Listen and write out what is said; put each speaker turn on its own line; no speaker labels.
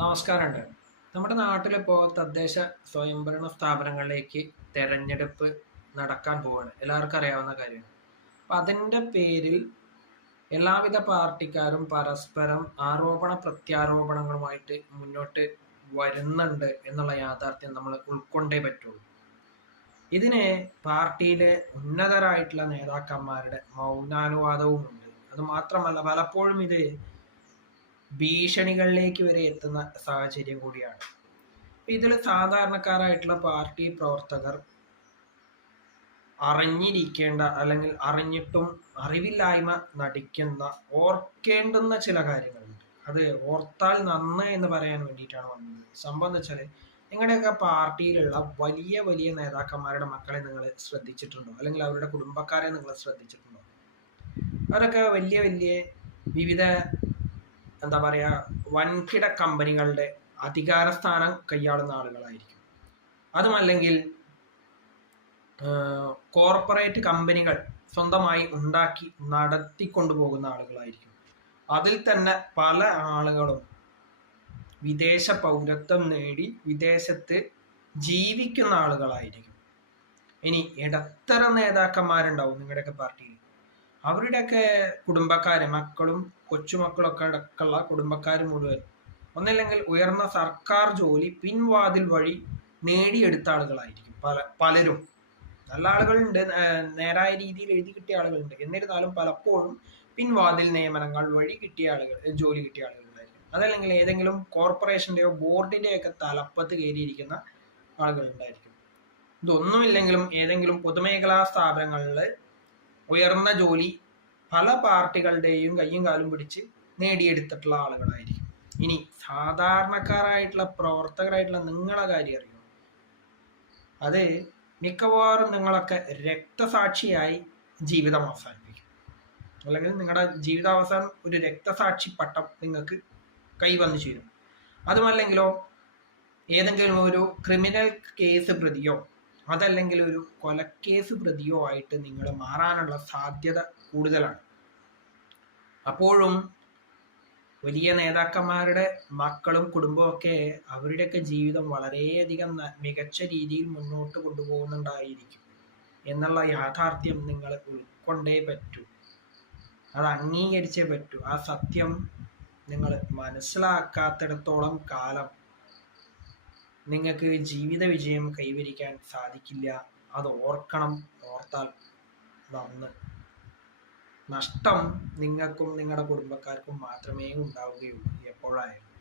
നമസ്കാരമുണ്ട്. നമ്മുടെ നാട്ടിലിപ്പോൾ തദ്ദേശ സ്വയംഭരണ സ്ഥാപനങ്ങളിലേക്ക് തെരഞ്ഞെടുപ്പ് നടക്കാൻ പോവാണ്. എല്ലാവർക്കും അറിയാവുന്ന കാര്യമാണ്. അപ്പം അതിന്റെ പേരിൽ എല്ലാവിധ പാർട്ടിക്കാരും പരസ്പരം ആരോപണ പ്രത്യാരോപണങ്ങളുമായിട്ട് മുന്നോട്ട് വരുന്നുണ്ട് എന്നുള്ള യാഥാർത്ഥ്യം നമ്മൾ ഉൾക്കൊണ്ടേ പറ്റുള്ളൂ. ഇതിനെ പാർട്ടിയിലെ ഉന്നതരായിട്ടുള്ള നേതാക്കന്മാരുടെ മൗനാനുവാദവുമുണ്ട്. അത് മാത്രമല്ല പലപ്പോഴും ഇത് ഭീഷണികളിലേക്ക് വരെ എത്തുന്ന സാഹചര്യം കൂടിയാണ്. ഇതിൽ സാധാരണക്കാരായിട്ടുള്ള പാർട്ടി പ്രവർത്തകർ അറിഞ്ഞിരിക്കേണ്ട അല്ലെങ്കിൽ അറിഞ്ഞിട്ടും അറിവില്ലായ്മ നടിക്കുന്ന ഓർക്കേണ്ടുന്ന ചില കാര്യങ്ങളുണ്ട്. അത് ഓർത്താൽ നന്ന് എന്ന് പറയാൻ വേണ്ടിയിട്ടാണ് വന്നത്. വെച്ചാൽ നിങ്ങളുടെയൊക്കെ പാർട്ടിയിലുള്ള വലിയ വലിയ നേതാക്കന്മാരുടെ മക്കളെ നിങ്ങൾ ശ്രദ്ധിച്ചിട്ടുണ്ടോ? അല്ലെങ്കിൽ അവരുടെ കുടുംബക്കാരെ നിങ്ങൾ ശ്രദ്ധിച്ചിട്ടുണ്ടോ? അവരൊക്കെ വലിയ വലിയ വിവിധ എന്താ പറയുക വൻകിട കമ്പനികളുടെ അധികാര സ്ഥാനം കൈയാളുന്ന ആളുകളായിരിക്കും. അതുമല്ലെങ്കിൽ കോർപ്പറേറ്റ് കമ്പനികൾ സ്വന്തമായി ഉണ്ടാക്കി നടത്തിക്കൊണ്ടു പോകുന്ന ആളുകളായിരിക്കും. അതിൽ തന്നെ പല ആളുകളും വിദേശ പൗരത്വം നേടി വിദേശത്ത് ജീവിക്കുന്ന ആളുകളായിരിക്കും. ഇനി ഇടത്തരം നേതാക്കന്മാരുണ്ടാവും നിങ്ങളുടെയൊക്കെ പാർട്ടിയിൽ. അവരുടെയൊക്കെ കുടുംബക്കാര് മക്കളും കൊച്ചുമക്കളൊക്കെ അടക്കമുള്ള കുടുംബക്കാർ മുഴുവൻ ഒന്നില്ലെങ്കിൽ ഉയർന്ന സർക്കാർ ജോലി പിൻവാതിൽ വഴി നേടിയെടുത്ത ആളുകളായിരിക്കും പല പലരും. നല്ല ആളുകളുണ്ട് നേരായ രീതിയിൽ എഴുതി കിട്ടിയ ആളുകളുണ്ട്. എന്നിരുന്നാലും പലപ്പോഴും പിൻവാതിൽ നിയമനങ്ങൾ വഴി കിട്ടിയ ആളുകൾ ജോലി കിട്ടിയ ആളുകളുണ്ടായിരിക്കും. അതല്ലെങ്കിൽ ഏതെങ്കിലും കോർപ്പറേഷന്റെയോ ബോർഡിന്റെയോ ഒക്കെ തലപ്പത്ത് കയറിയിരിക്കുന്ന ആളുകളുണ്ടായിരിക്കും. ഇതൊന്നുമില്ലെങ്കിലും ഏതെങ്കിലും പൊതുമേഖലാ സ്ഥാപനങ്ങളിൽ ഉയർന്ന ജോലി പല പാർട്ടികളുടെയും കയ്യും കാലും പിടിച്ച് നേടിയെടുത്തിട്ടുള്ള ആളുകളായിരിക്കും. ഇനി സാധാരണക്കാരായിട്ടുള്ള പ്രവർത്തകരായിട്ടുള്ള നിങ്ങളെ കാര്യം അറിയോ? അത് മിക്കവാറും നിങ്ങളൊക്കെ രക്തസാക്ഷിയായി ജീവിതം അവസാനിപ്പിക്കും. അല്ലെങ്കിൽ നിങ്ങളുടെ ജീവിതാവസാനം ഒരു രക്തസാക്ഷി പട്ടം നിങ്ങൾക്ക് കൈവന്നു ചേരും. അതുമല്ലെങ്കിലോ ഏതെങ്കിലും ഒരു ക്രിമിനൽ കേസ് പ്രതിയോ അതല്ലെങ്കിൽ ഒരു കൊലക്കേസ് പ്രതിയോ ആയിട്ട് നിങ്ങൾ മാറാനുള്ള സാധ്യത കൂടുതലാണ്. അപ്പോഴും വലിയ നേതാക്കന്മാരുടെ മക്കളും കുടുംബവും ഒക്കെ അവരുടെയൊക്കെ ജീവിതം വളരെയധികം മികച്ച രീതിയിൽ മുന്നോട്ട് കൊണ്ടുപോകുന്നുണ്ടായിരിക്കും. എന്നുള്ള യാഥാർത്ഥ്യം നിങ്ങൾ ഉൾക്കൊണ്ടേ പറ്റൂ. അത് അംഗീകരിച്ചേ പറ്റൂ. ആ സത്യം നിങ്ങൾ മനസ്സിലാക്കാത്തിടത്തോളം കാലം നിങ്ങൾക്ക് ജീവിത വിജയം കൈവരിക്കാൻ സാധിക്കില്ല. അത് ഓർക്കണം. ഓർത്താൽ നന്ന് നഷ്ടം നിങ്ങൾക്കും നിങ്ങളുടെ കുടുംബക്കാർക്കും മാത്രമേ ഉണ്ടാവുകയുള്ളൂ. എപ്പോഴായാലും.